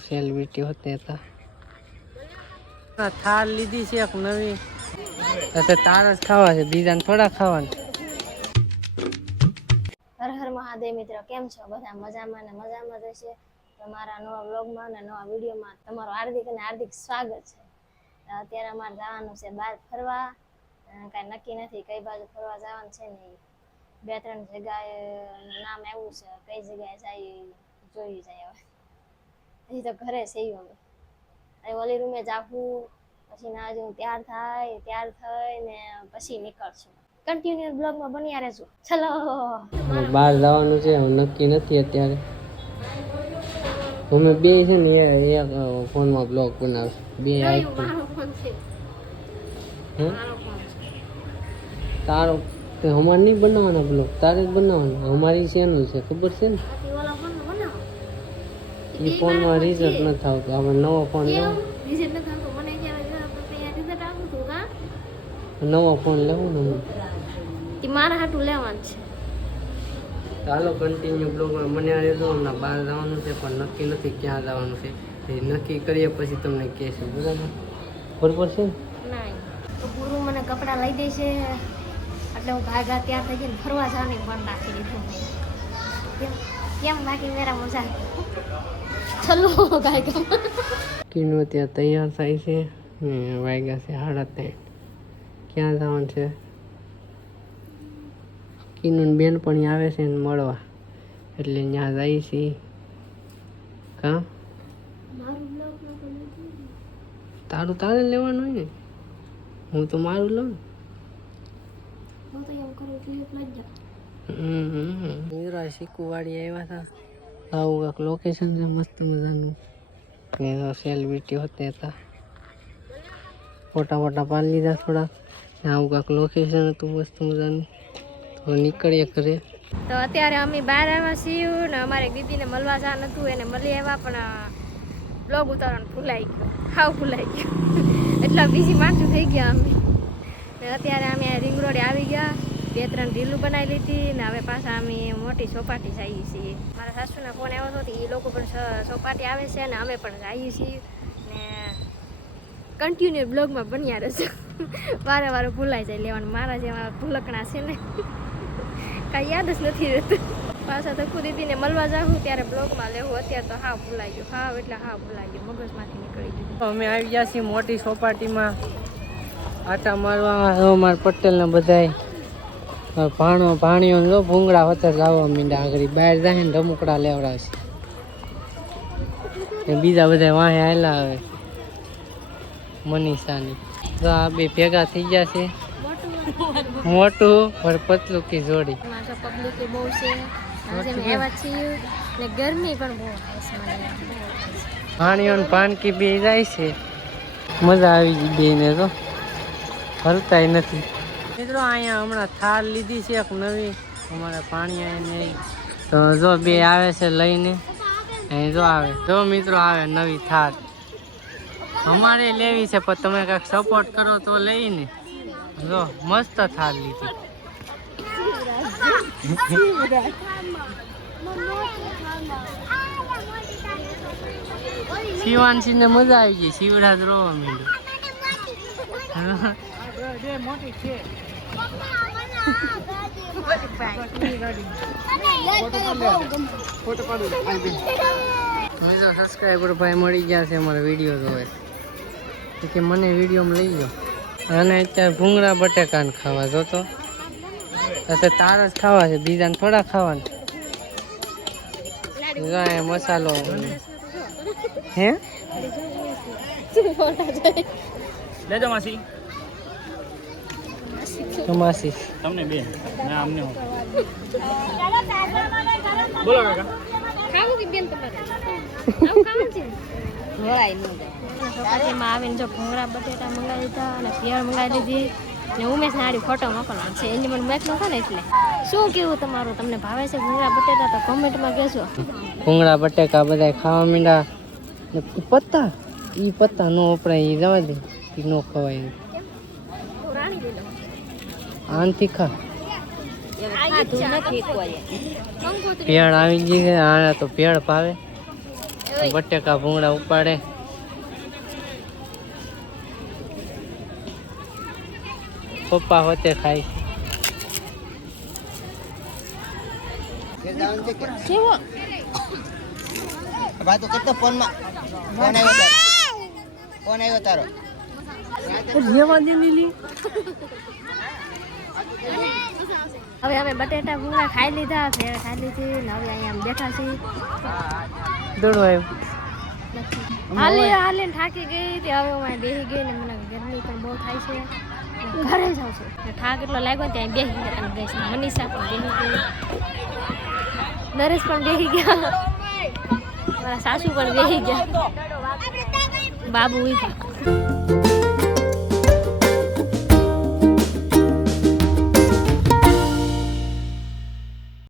Celebrity होते था थार लीधी છે એક નવી તો તાર જ ખાવા છે બીજાને થોડા ખાવાનું હર હર મહાદેવ મિત્રો કેમ છો બધા મજામાં ને મજામાં રહેશે તમારા નવા વ્લોગમાં અને નવા વિડીયોમાં તમારું હાર્દિક અને હાર્દિક સ્વાગત છે અત્યારે અમારે જવાનું છે બહાર ફરવા કાંઈ નક્કી નથી કઈ બાજુ ફરવા જવાનું છે ને બે ત્રણ જગ્યાએ નામ આવ્યું છે કઈ જગ્યાએ જાય જોઈ જાય હવે હજી તો ઘરે છે અમે ઓલી રૂમે જાવું પછી ના હજુ તૈયાર થઈને પછી નીકળશું કન્ટિન્યુ બ્લોગમાં બન્યા રહેજો ચલો બહાર જવાનું છે નક્કી નથી અત્યારે અમે બે છે ને એક ફોનમાં બ્લોગ બનાવશું બે તારો અમારે નહીં બનાવવાના બ્લોગ તારે જ બનાવવાના અમારી ચેનલ છે ખબર છે ને એ ફોનમાં રિઝલ્ટ નથી આવતું આપણે નવો ફોન લેવો નવો ફોન લેવો ને મારા હાટું લેવાનું છે ચાલો કન્ટિન્યુ બ્લોગમાં મને રહેજો હમણાં બહાર જવાનું છે પણ નક્કી નથી ક્યાં જવાનું છે એ નક્કી કરીએ પછી તમને કહેશું બરાબર છે નહીં તો ગુરુ મને કપડાં લઈ દે છે એટલે હું ભાગા ત્યાર થઈ ગઈને ફરવા જવાની પણ નાખી દીધું કેમ બાકી મેરા મજા ચલો ભાઈ કિનો ત્યાં તૈયાર થાય છે વાગ્યા છે 3:30 ક્યાં જવાનું છે કિનું બેન પણ આવે છે ને મળવા એટલે ત્યાં જાય છે કા તારું તારે લેવાનું હોય ને હું તો મારું લઉં મીરા શીકુવાડી આવ્યા હતા આવું કાંક લોકેશન છે મસ્ત મજાનું સેલિબ્રિટી હોતે હતા ફોટા પાડી લીધા થોડા આવું કાંક લોકેશન હતું મસ્ત મજાનું તો નીકળીએ ઘરે તો અત્યારે અમે બહાર આવ્યા છીએ ને અમારે દીદીને મળવા જવાનું હતું એને મળી આવ્યા પણ બ્લોગ ઉતારવાનું ભૂલાઈ ગયું એટલા બીજી માણસું થઈ ગયા અમે ને અત્યારે અમે રિંગ રોડે આવી ગયા 2-3 રીલું બનાવી લીધી ને હવે પાછા અમે મોટી ચોપાટી જઈએ છીએ મારા સાસુના ફોન આવ્યો હતો એ લોકો પણ ચોપાટી આવે છે ને અમે પણ જઈએ છીએ ને કન્ટિન્યુ બ્લોગમાં બન્યા રહેશે વારે ભૂલાઈ જાય લેવાનું મારા જેવા ભૂલકણા છે ને કાંઈ યાદ જ નથી રહેતું પાછા તો ખુદ દીદીને મળવા જાઉં ત્યારે બ્લોગમાં લેવું અત્યારે તો હા ભૂલાઈ ગયું ભૂલાઈ ગયું મગજમાંથી નીકળી ગયું અમે આવી ગયા છીએ મોટી ચોપાટીમાં આટા મારવા મારા પટેલને બધાય ભાણીઓ જો ભૂંગળા વચ્ચે લાવવા મીંડા આગળ બહાર જાય ને રમકડા લેવડાવશે બીજા બધા વાંહે આવેલા આવે મનીષાની તો આ બે ભેગા થઈ ગયા છે મોટું પર પતલું કી જોડી પબ્લિક બહુ છે ને ગરમી પણ બહુ પાણીઓ પાનકી બે જાય છે મજા આવી ગઈ બેને તો હલતાય નથી મિત્રો અહીંયા હમણાં થાર લીધી છે એક નવી અમારે પાણી આવે તો જો બે આવે છે લઈને અહીં જો આવે જો મિત્રો આવે નવી થાર અમારે લેવી છે પણ તમે કાંઈક સપોર્ટ કરો તો લઈને જો મસ્ત થાર લીધી શિવાંશી ને મજા આવી ગઈ શિવરાજ રોવા માંડ્યો સબસ્ક્રાઈબર ભાઈ મળી ગયા છે અમારા વિડીયો જોવે કે મને વિડીયોમાં લઈ જાઓ અને અત્યારે ભૂંગળા બટેકાને ખાવા જોતો તાર જ ખાવા છે બીજાને થોડા ખાવાનું મસાલો હે લેજો માસી માસી તમને બે ના અમને બોલો કાકા ખાવું કે બેન તમારે આવું ખાવું છે હોળાઈ ન જાય ચોપાટીમાં આવીને જો ભૂંગળા બટેટા મંગાવી લીધા અને પિયળ મંગાવી લીધી ને ઉમેશ નાડી ફોટો મોકલવાનો છે એની મને મેચ નતો ને એટલે શું કેવું તમારું તમને ભાવે છે ભૂંગળા બટેટા તો કોમેન્ટમાં કહેજો ભૂંગળા બટેકા બધા ખાવા માંડ્યા પત્તા ઈ પત્તા નો વપરાય ઈ જવા દે ઈ નો ખવાય આનથી ખા પેડ આવી ગઈ આને તો પેડ ભાવે બટેકા ભૂંગળા ઉપાડે. પપ્પા હોતે ખાય. કેવો ભાઈ તો કેટલો ફોન આવ્યો તારો હવે અમે બટેટા ભૂંગળા ખાઈ લીધા ભેળ ખાઈ લીધી ને હવે અહીંયા બેઠા છીએ દોડવા આવ્યું. હાલે થાકી ગઈ હતી હવે હું બેસી ગઈ ને મને ગરમી પણ બહુ થાય છે ઘરે જાઉં છું થાક એટલો લાગ્યો ત્યાં બેસી ગયા ગઈ મનીષા પણ બેસી ગઈ નરેશ પણ બેસી ગયા મારા સાસુ પણ બેસી ગયા બાબુ ઉઈ ગયા